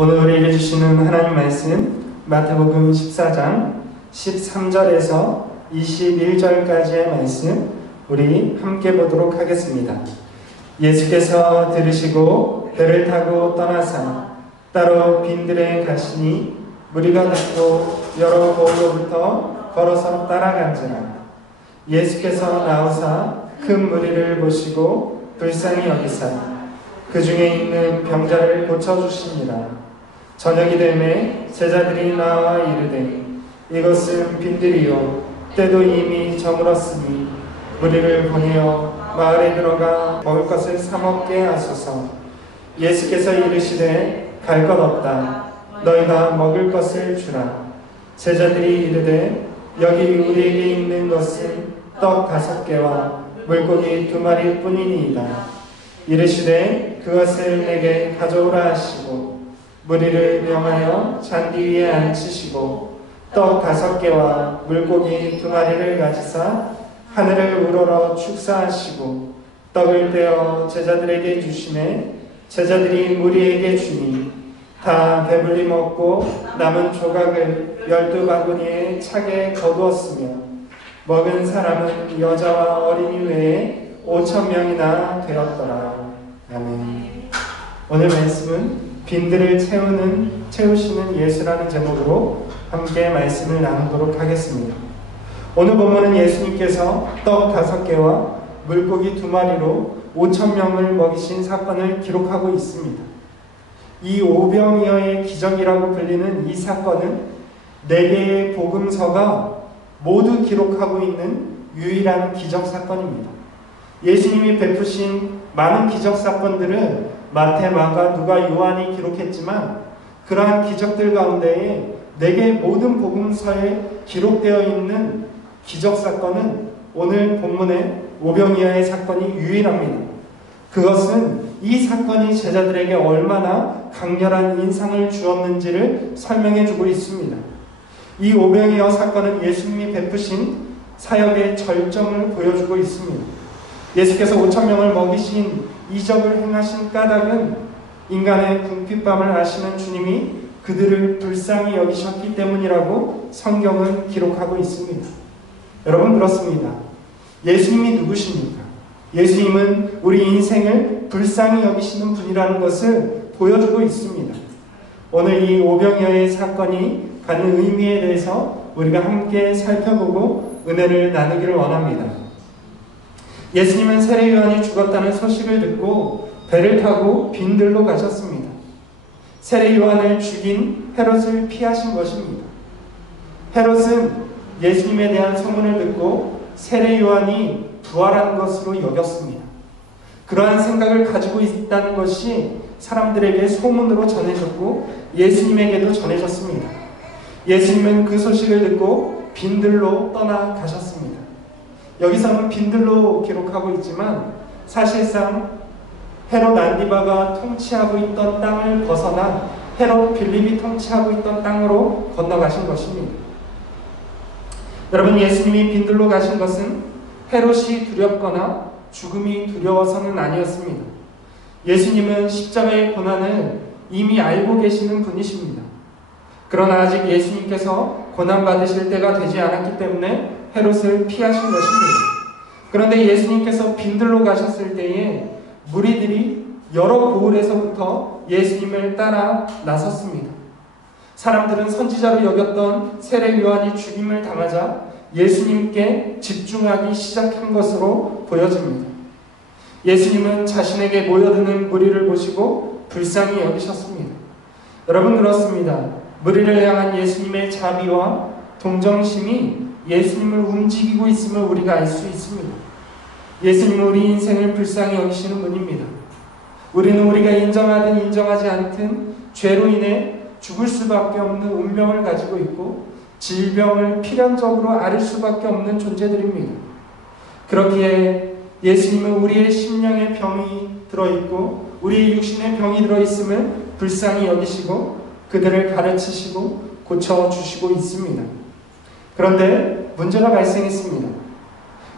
오늘 우리에게 주시는 하나님 말씀 마태복음 14장 13절에서 21절까지의 말씀 우리 함께 보도록 하겠습니다. 예수께서 들으시고 배를 타고 떠나사 따로 빈들에 가시니 무리가 듣고 여러 고을로부터 걸어서 따라간지라. 예수께서 나오사 큰 무리를 보시고 불쌍히 여기사 그 중에 있는 병자를 고쳐주시니라. 저녁이 되매 제자들이 나와 이르되 이것은 빈들이요 때도 이미 저물었으니 무리를 보내어 마을에 들어가 먹을 것을 사 먹게 하소서. 예수께서 이르시되 갈 것 없다. 너희가 먹을 것을 주라. 제자들이 이르되 여기 우리에게 있는 것은 떡 5개와 물고기 2마리 뿐이니이다. 이르시되 그것을 내게 가져오라 하시고 무리를 명하여 잔디 위에 앉히시고 떡 5개와 물고기 2마리를 가지사 하늘을 우러러 축사하시고 떡을 떼어 제자들에게 주시매 제자들이 무리에게 주니 다 배불리 먹고 남은 조각을 12바구니에 차게 거두었으며 먹은 사람은 여자와 어린이 외에 5,000명이나 되었더라. 아멘. 오늘 말씀은 빈들을 채우시는 예수라는 제목으로 함께 말씀을 나누도록 하겠습니다. 오늘 본문은 예수님께서 떡 5개와 물고기 2마리로 5,000명을 먹이신 사건을 기록하고 있습니다. 이 오병이어의 기적이라고 불리는 이 사건은 4개의 복음서가 모두 기록하고 있는 유일한 기적 사건입니다. 예수님이 베푸신 많은 기적 사건들은 마태, 마가, 누가, 요한이 기록했지만 그러한 기적들 가운데에 4개의 모든 복음서에 기록되어 있는 기적 사건은 오늘 본문의 오병이어의 사건이 유일합니다. 그것은 이 사건이 제자들에게 얼마나 강렬한 인상을 주었는지를 설명해 주고 있습니다. 이 오병이어 사건은 예수님이 베푸신 사역의 절정을 보여주고 있습니다. 예수께서 5,000명을 먹이신 이적을 행하신 까닭은 인간의 궁핍함을 아시는 주님이 그들을 불쌍히 여기셨기 때문이라고 성경은 기록하고 있습니다. 여러분, 그렇습니다. 예수님이 누구십니까? 예수님은 우리 인생을 불쌍히 여기시는 분이라는 것을 보여주고 있습니다. 오늘 이 오병이어의 사건이 갖는 의미에 대해서 우리가 함께 살펴보고 은혜를 나누기를 원합니다. 예수님은 세례 요한이 죽었다는 소식을 듣고 배를 타고 빈들로 가셨습니다. 세례 요한을 죽인 헤롯을 피하신 것입니다. 헤롯은 예수님에 대한 소문을 듣고 세례 요한이 부활한 것으로 여겼습니다. 그러한 생각을 가지고 있다는 것이 사람들에게 소문으로 전해졌고 예수님에게도 전해졌습니다. 예수님은 그 소식을 듣고 빈들로 떠나가셨습니다. 여기서는 빈들로 기록하고 있지만 사실상 헤롯 안디바가 통치하고 있던 땅을 벗어나 헤롯 빌립이 통치하고 있던 땅으로 건너가신 것입니다. 여러분, 예수님이 빈들로 가신 것은 헤롯이 두렵거나 죽음이 두려워서는 아니었습니다. 예수님은 십자가의 고난을 이미 알고 계시는 분이십니다. 그러나 아직 예수님께서 고난받으실 때가 되지 않았기 때문에 헤롯을 피하신 것입니다. 그런데 예수님께서 빈들로 가셨을 때에 무리들이 여러 고을에서부터 예수님을 따라 나섰습니다. 사람들은 선지자로 여겼던 세례 요한이 죽임을 당하자 예수님께 집중하기 시작한 것으로 보여집니다. 예수님은 자신에게 모여드는 무리를 보시고 불쌍히 여기셨습니다. 여러분, 그렇습니다. 무리를 향한 예수님의 자비와 동정심이 예수님을 움직이고 있음을 우리가 알 수 있습니다. 예수님은 우리 인생을 불쌍히 여기시는 분입니다. 우리는 우리가 인정하든 인정하지 않든 죄로 인해 죽을 수밖에 없는 운명을 가지고 있고 질병을 필연적으로 앓을 수밖에 없는 존재들입니다. 그렇기에 예수님은 우리의 심령에 병이 들어있고 우리의 육신에 병이 들어있음을 불쌍히 여기시고 그들을 가르치시고 고쳐주시고 있습니다. 그런데 문제가 발생했습니다.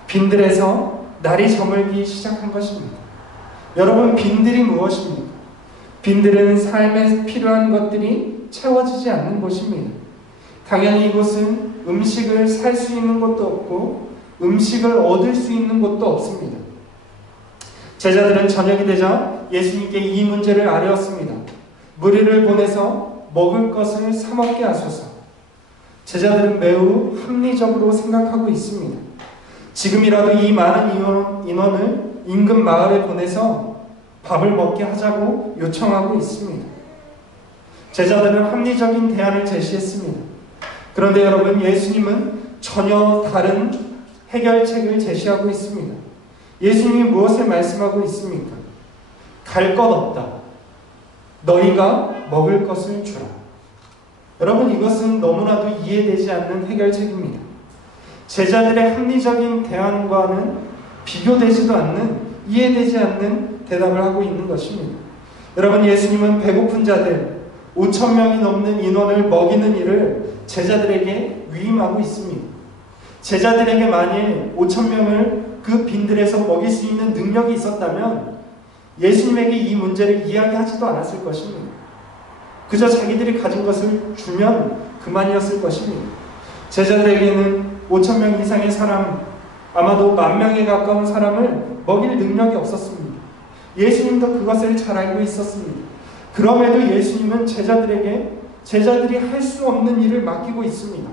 빈들에서 날이 저물기 시작한 것입니다. 여러분, 빈들이 무엇입니까? 빈들은 삶에 필요한 것들이 채워지지 않는 곳입니다. 당연히 이곳은 음식을 살 수 있는 곳도 없고 음식을 얻을 수 있는 곳도 없습니다. 제자들은 저녁이 되자 예수님께 이 문제를 아뢰었습니다. 무리를 보내서 먹을 것을 사 먹게 하소서. 제자들은 매우 합리적으로 생각하고 있습니다. 지금이라도 이 많은 인원을 인근 마을에 보내서 밥을 먹게 하자고 요청하고 있습니다. 제자들은 합리적인 대안을 제시했습니다. 그런데 여러분, 예수님은 전혀 다른 해결책을 제시하고 있습니다. 예수님이 무엇을 말씀하고 있습니까? 갈 것 없다. 너희가 먹을 것을 주라. 여러분, 이것은 너무나도 이해되지 않는 해결책입니다. 제자들의 합리적인 대안과는 비교되지도 않는, 이해되지 않는 대답을 하고 있는 것입니다. 여러분, 예수님은 배고픈 자들 5,000명이 넘는 인원을 먹이는 일을 제자들에게 위임하고 있습니다. 제자들에게 만일 5,000명을 그 빈들에서 먹일 수 있는 능력이 있었다면 예수님에게 이 문제를 이야기하지도 않았을 것입니다. 그저 자기들이 가진 것을 주면 그만이었을 것입니다. 제자들에게는 5,000명 이상의 사람, 아마도 10,000명에 가까운 사람을 먹일 능력이 없었습니다. 예수님도 그것을 잘 알고 있었습니다. 그럼에도 예수님은 제자들이 할 수 없는 일을 맡기고 있습니다.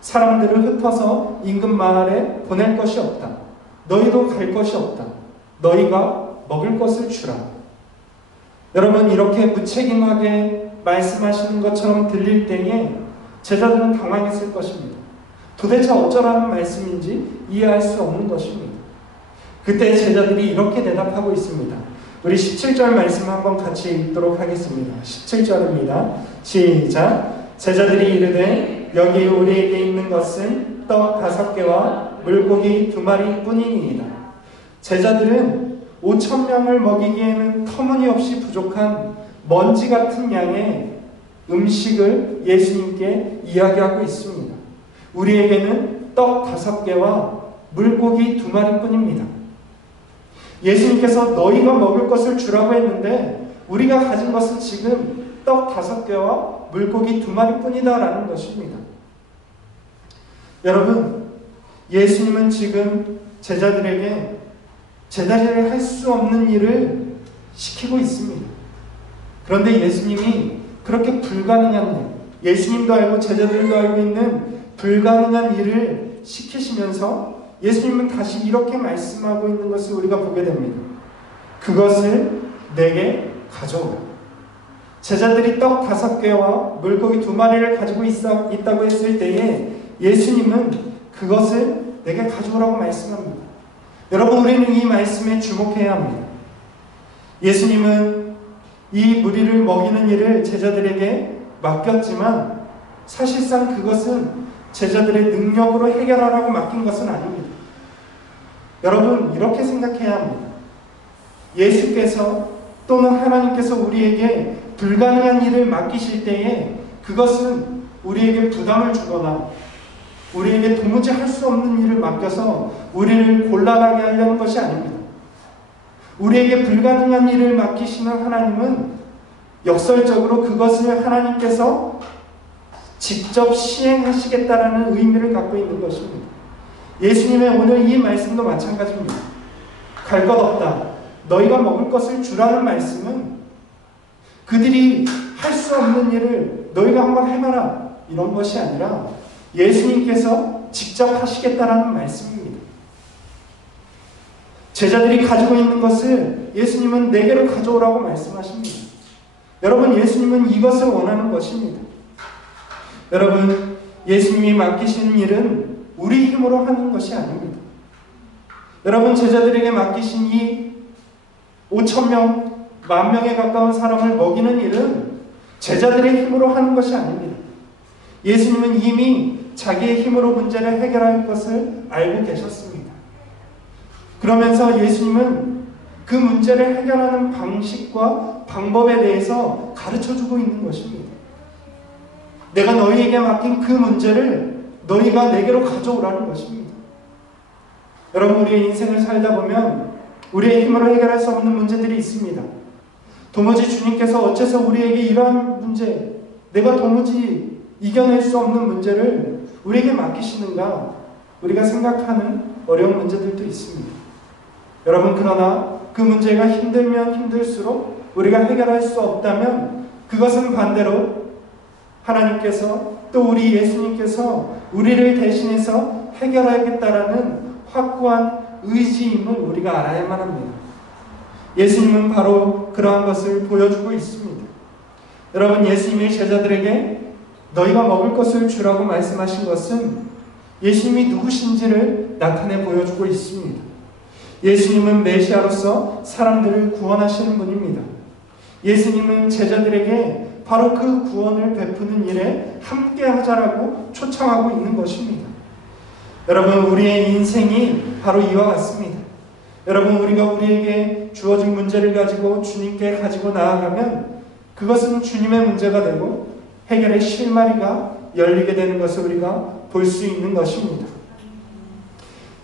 사람들을 흩어서 인근 마을에 보낼 것이 없다. 너희도 갈 것이 없다. 너희가 먹을 것을 주라. 여러분, 이렇게 무책임하게 말씀하시는 것처럼 들릴 때에 제자들은 당황했을 것입니다. 도대체 어쩌라는 말씀인지 이해할 수 없는 것입니다. 그때 제자들이 이렇게 대답하고 있습니다. 우리 17절 말씀 한번 같이 읽도록 하겠습니다. 17절입니다. 시작. 제자들이 이르되 여기 우리에게 있는 것은 떡 5개와 물고기 2마리 뿐이니이다. 제자들은 5,000명을 먹이기에는 터무니없이 부족한 먼지 같은 양의 음식을 예수님께 이야기하고 있습니다. 우리에게는 떡 5개와 물고기 2마리 뿐입니다. 예수님께서 너희가 먹을 것을 주라고 했는데 우리가 가진 것은 지금 떡 5개와 물고기 2마리 뿐이다 라는 것입니다. 여러분, 예수님은 지금 제자들이 할 수 없는 일을 시키고 있습니다. 그런데 예수님이 그렇게 불가능한 일, 예수님도 알고 제자들도 알고 있는 불가능한 일을 시키시면서 예수님은 다시 이렇게 말씀하고 있는 것을 우리가 보게 됩니다. 그것을 내게 가져오라. 제자들이 떡 5개와 물고기 2마리를 가지고 있다고 했을 때에 예수님은 그것을 내게 가져오라고 말씀합니다. 여러분, 우리는 이 말씀에 주목해야 합니다. 예수님은 이 무리를 먹이는 일을 제자들에게 맡겼지만 사실상 그것은 제자들의 능력으로 해결하라고 맡긴 것은 아닙니다. 여러분, 이렇게 생각해야 합니다. 예수께서 또는 하나님께서 우리에게 불가능한 일을 맡기실 때에 그것은 우리에게 부담을 주거나 우리에게 도무지 할 수 없는 일을 맡겨서 우리를 곤란하게 하려는 것이 아닙니다. 우리에게 불가능한 일을 맡기시는 하나님은 역설적으로 그것을 하나님께서 직접 시행하시겠다라는 의미를 갖고 있는 것입니다. 예수님의 오늘 이 말씀도 마찬가지입니다. 갈 것 없다. 너희가 먹을 것을 주라는 말씀은 그들이 할 수 없는 일을 너희가 한번 해봐라 이런 것이 아니라 예수님께서 직접 하시겠다라는 말씀입니다. 제자들이 가지고 있는 것을 예수님은 내게로 가져오라고 말씀하십니다. 여러분, 예수님은 이것을 원하는 것입니다. 여러분, 예수님이 맡기시는 일은 우리 힘으로 하는 것이 아닙니다. 여러분, 제자들에게 맡기신 이 5,000명, 10,000명에 가까운 사람을 먹이는 일은 제자들의 힘으로 하는 것이 아닙니다. 예수님은 이미 자기의 힘으로 문제를 해결할 것을 알고 계셨습니다. 그러면서 예수님은 그 문제를 해결하는 방식과 방법에 대해서 가르쳐주고 있는 것입니다. 내가 너희에게 맡긴 그 문제를 너희가 내게로 가져오라는 것입니다. 여러분, 우리의 인생을 살다 보면 우리의 힘으로 해결할 수 없는 문제들이 있습니다. 도무지 주님께서 어째서 우리에게 이러한 문제, 내가 도무지 이겨낼 수 없는 문제를 우리에게 맡기시는가? 우리가 생각하는 어려운 문제들도 있습니다. 여러분, 그러나 그 문제가 힘들면 힘들수록 우리가 해결할 수 없다면 그것은 반대로 하나님께서 또 우리 예수님께서 우리를 대신해서 해결하겠다라는 확고한 의지임을 우리가 알아야만 합니다. 예수님은 바로 그러한 것을 보여주고 있습니다. 여러분, 예수님이 제자들에게 너희가 먹을 것을 주라고 말씀하신 것은 예수님이 누구신지를 나타내 보여주고 있습니다. 예수님은 메시아로서 사람들을 구원하시는 분입니다. 예수님은 제자들에게 바로 그 구원을 베푸는 일에 함께 하자라고 초청하고 있는 것입니다. 여러분, 우리의 인생이 바로 이와 같습니다. 여러분, 우리가 우리에게 주어진 문제를 가지고 주님께 가지고 나아가면 그것은 주님의 문제가 되고 해결의 실마리가 열리게 되는 것을 우리가 볼 수 있는 것입니다.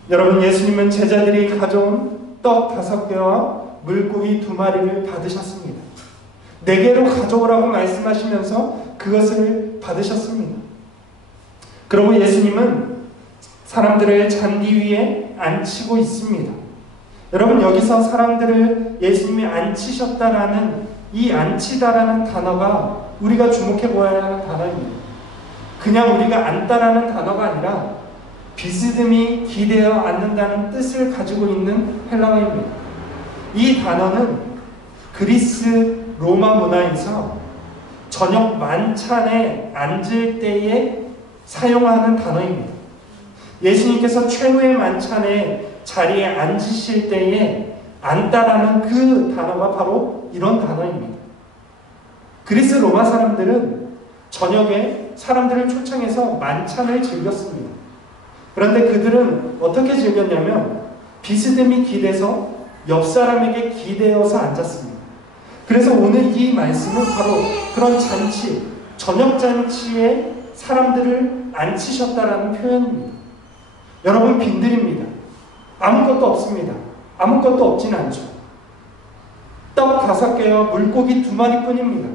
여러분, 예수님은 제자들이 가져온 떡 5개와 물고기 2마리를 받으셨습니다. 4개로 가져오라고 말씀하시면서 그것을 받으셨습니다. 그리고 예수님은 사람들을 잔디 위에 앉히고 있습니다. 여러분, 여기서 사람들을 예수님이 앉히셨다라는 이 앉히다라는 단어가 우리가 주목해 보아야 하는 단어입니다. 그냥 우리가 앉다라는 단어가 아니라 비스듬히 기대어 앉는다는 뜻을 가지고 있는 헬라어입니다. 이 단어는 그리스 로마 문화에서 저녁 만찬에 앉을 때에 사용하는 단어입니다. 예수님께서 최후의 만찬에 자리에 앉으실 때에 앉다라는 그 단어가 바로 이런 단어입니다. 그리스 로마 사람들은 저녁에 사람들을 초청해서 만찬을 즐겼습니다. 그런데 그들은 어떻게 즐겼냐면 비스듬히 기대서 옆 사람에게 기대어서 앉았습니다. 그래서 오늘 이 말씀은 바로 그런 잔치, 저녁 잔치에 사람들을 앉히셨다라는 표현입니다. 여러분, 빈들입니다. 아무것도 없습니다. 아무것도 없진 않죠. 떡 5개와 물고기 2마리 뿐입니다.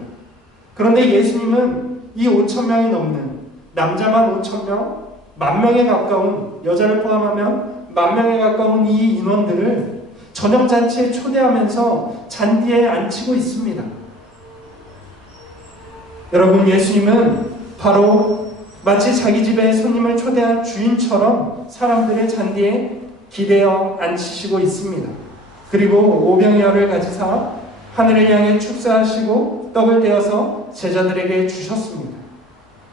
그런데 예수님은 이 5,000명이 넘는, 남자만 5,000명, 10,000명에 가까운, 여자를 포함하면 10,000명에 가까운 이 인원들을 저녁 잔치에 초대하면서 잔디에 앉히고 있습니다. 여러분, 예수님은 바로 마치 자기 집에 손님을 초대한 주인처럼 사람들의 잔디에 기대어 앉히시고 있습니다. 그리고 오병이어를 가지사 하늘을 향해 축사하시고 떡을 떼어서 제자들에게 주셨습니다.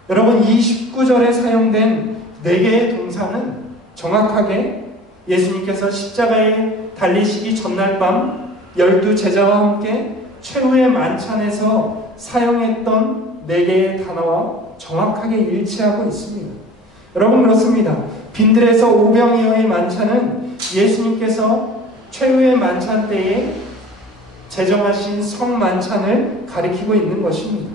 여러분, 이 19절에 사용된 4개의 동사는 정확하게 예수님께서 십자가에 달리시기 전날 밤 12제자와 함께 최후의 만찬에서 사용했던 4개의 단어와 정확하게 일치하고 있습니다. 여러분, 그렇습니다. 빈들에서 오병이어의 만찬은 예수님께서 최후의 만찬 때에 제정하신 성만찬을 가리키고 있는 것입니다.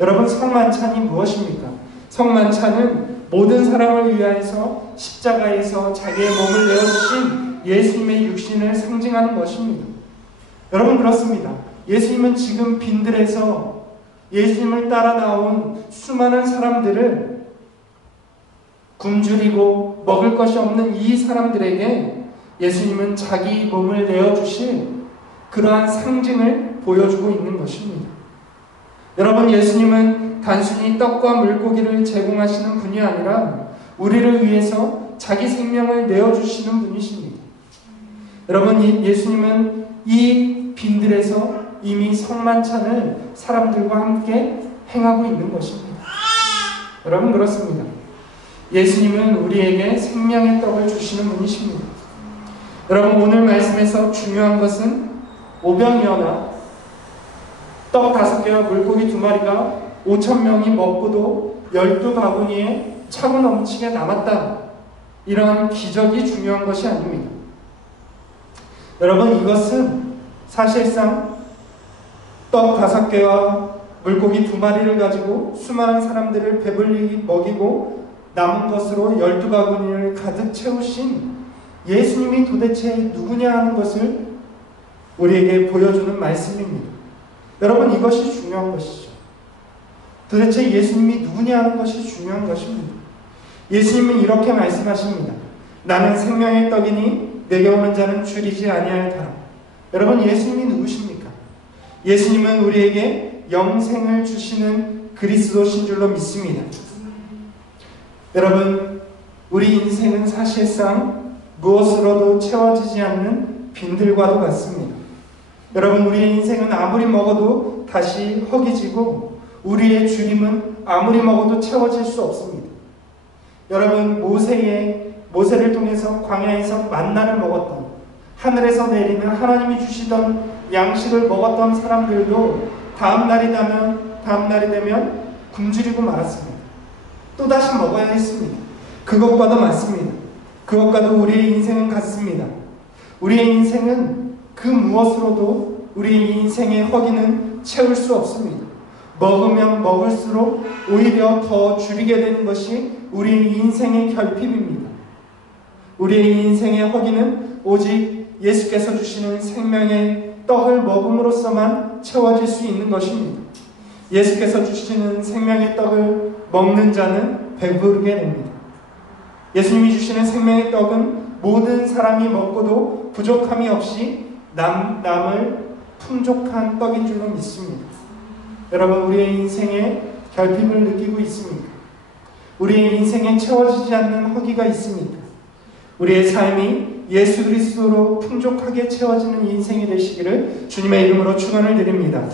여러분, 성만찬이 무엇입니까? 성만찬은 모든 사람을 위하여서 십자가에서 자기의 몸을 내어주신 예수님의 육신을 상징하는 것입니다. 여러분, 그렇습니다. 예수님은 지금 빈들에서 예수님을 따라 나온 수많은 사람들을 굶주리고 먹을 것이 없는 이 사람들에게 예수님은 자기 몸을 내어주실 그러한 상징을 보여주고 있는 것입니다. 여러분, 예수님은 단순히 떡과 물고기를 제공하시는 분이 아니라 우리를 위해서 자기 생명을 내어주시는 분이십니다. 여러분, 예수님은 이 빈들에서 이미 성만찬을 사람들과 함께 행하고 있는 것입니다. 여러분, 그렇습니다. 예수님은 우리에게 생명의 떡을 주시는 분이십니다. 여러분, 오늘 말씀에서 중요한 것은 오병이어나 떡 5개와 물고기 2마리가 5,000명이 먹고도 12바구니에 차고 넘치게 남았다, 이러한 기적이 중요한 것이 아닙니다. 여러분, 이것은 사실상 떡 5개와 물고기 2마리를 가지고 수많은 사람들을 배불리 먹이고 남은 것으로 12바구니를 가득 채우신 예수님이 도대체 누구냐 하는 것을 우리에게 보여주는 말씀입니다. 여러분, 이것이 중요한 것이죠. 도대체 예수님이 누구냐 하는 것이 중요한 것입니다. 예수님은 이렇게 말씀하십니다. 나는 생명의 떡이니 내게 오는 자는 줄이지 아니할 터라. 여러분, 예수님이 누구십니까? 예수님은 우리에게 영생을 주시는 그리스도신 줄로 믿습니다. 여러분, 우리 인생은 사실상 무엇으로도 채워지지 않는 빈들과도 같습니다. 여러분, 우리의 인생은 아무리 먹어도 다시 허기지고 우리의 주님은 아무리 먹어도 채워질 수 없습니다. 여러분, 모세를 통해서 광야에서 만나를 먹었던, 하늘에서 내리는 하나님이 주시던 양식을 먹었던 사람들도 다음 날이 되면 굶주리고 말았습니다. 또다시 먹어야 했습니다. 그것과도 맞습니다. 그것과도 우리의 인생은 같습니다. 우리의 인생은 그 무엇으로도 우리의 인생의 허기는 채울 수 없습니다. 먹으면 먹을수록 오히려 더 줄이게 되는 것이 우리의 인생의 결핍입니다. 우리의 인생의 허기는 오직 예수께서 주시는 생명의 떡을 먹음으로써만 채워질 수 있는 것입니다. 예수께서 주시는 생명의 떡을 먹는 자는 배부르게 됩니다. 예수님이 주시는 생명의 떡은 모든 사람이 먹고도 부족함이 없이 남을 풍족한 떡인 줄로 믿습니다. 여러분, 우리의 인생에 결핍을 느끼고 있습니까? 우리의 인생에 채워지지 않는 허기가 있습니까? 우리의 삶이 예수 그리스도로 풍족하게 채워지는 인생이 되시기를 주님의 이름으로 축원을 드립니다.